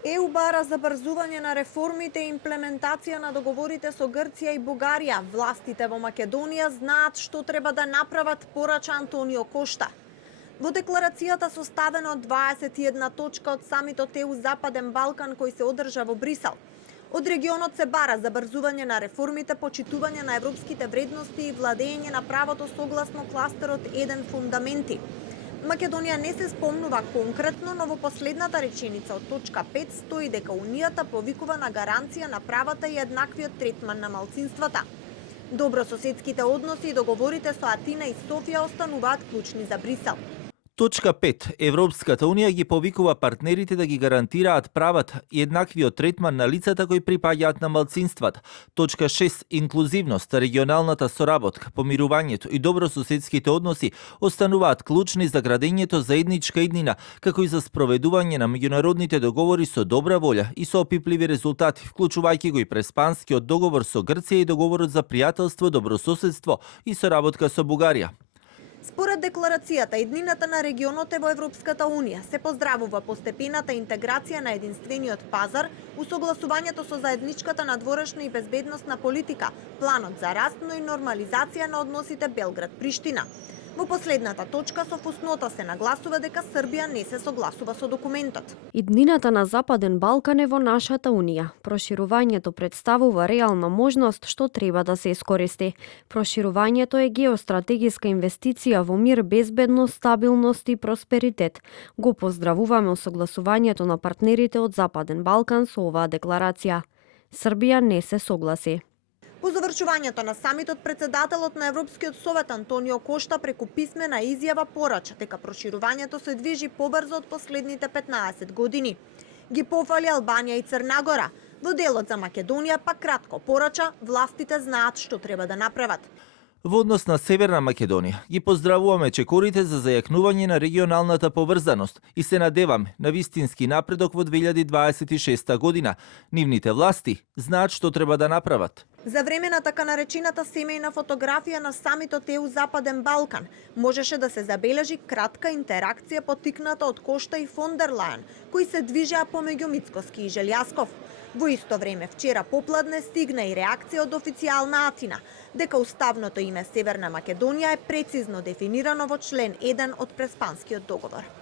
ЕУ бара забрзување на реформите и имплементација на договорите со Грција и Бугарија. Властите во Македонија знаат што треба да направат, порача Антонио Кошта. Во декларацијата составена од 21 точка од самитот ЕУ Западен Балкан кој се одржа во Брисел. Од регионот се бара забрзување на реформите, почитување на европските вредности и владење на правото согласно кластерот 1 фундаменти. Македонија не се спомнува конкретно, но во последната реченица од точка 5 стои дека Унијата повикува на гаранција на правата и еднаквиот третман на малцинствата. Добрососедските односи и договорите со Атина и Софија остануваат клучни за Брисел. Точка 5. Европската Унија ги повикува партнерите да ги гарантираат правата и еднаквиот третман на лицата кои припаѓаат на малцинствата. Точка 6. Инклузивност, регионалната соработка, помирувањето и добрососедските односи остануваат клучни за градењето заедничка иднина, како и за спроведување на меѓународните договори со добра волја и со опипливи резултати, вклучувајќи го и Преспанскиот договор со Грција и договорот за пријателство, добрососедство и соработка со Бугарија. Според декларацијата, иднината на регионот е во Европската Унија. Се поздравува постепената интеграција на единствениот пазар, усогласувањето со заедничката надворешна и безбедносна политика, планот за раст, но и нормализација на односите Белград-Приштина. Во последната точка со фуснота се нагласува дека Србија не се согласува со документот. Иднината на Западен Балкан е во нашата Унија. Проширувањето представува реална можност што треба да се искористи. Проширувањето е геостратегиска инвестиција во мир, безбедност, стабилност и просперитет. Го поздравуваме согласувањето на партнерите од Западен Балкан со оваа декларација. Србија не се согласи. По завршувањето на самитот, председателот на Европскиот совет Антонио Кошта преку писмена изјава порача дека проширувањето се движи побрзо од последните 15 години. Ги пофали Албанија и Црна Гора. Во делот за Македонија пак кратко порача, властите знаат што треба да направат. Во однос на Северна Македонија, ги поздравуваме чекорите за зајакнување на регионалната поврзаност и се надеваме на вистински напредок во 2026 година. Нивните власти знаат што треба да направат. За време на така наречената семејна фотографија на самитот ЕУ Западен Балкан можеше да се забележи кратка интеракција поттикната од Кошта и фон дер Лајен, кои се движеа помеѓу Мицкоски и Желјасков. Во исто време вчера попладне стигна и реакција од официјална Атина, дека уставното име Северна Македонија е прецизно дефинирано во член 1 од Преспанскиот договор.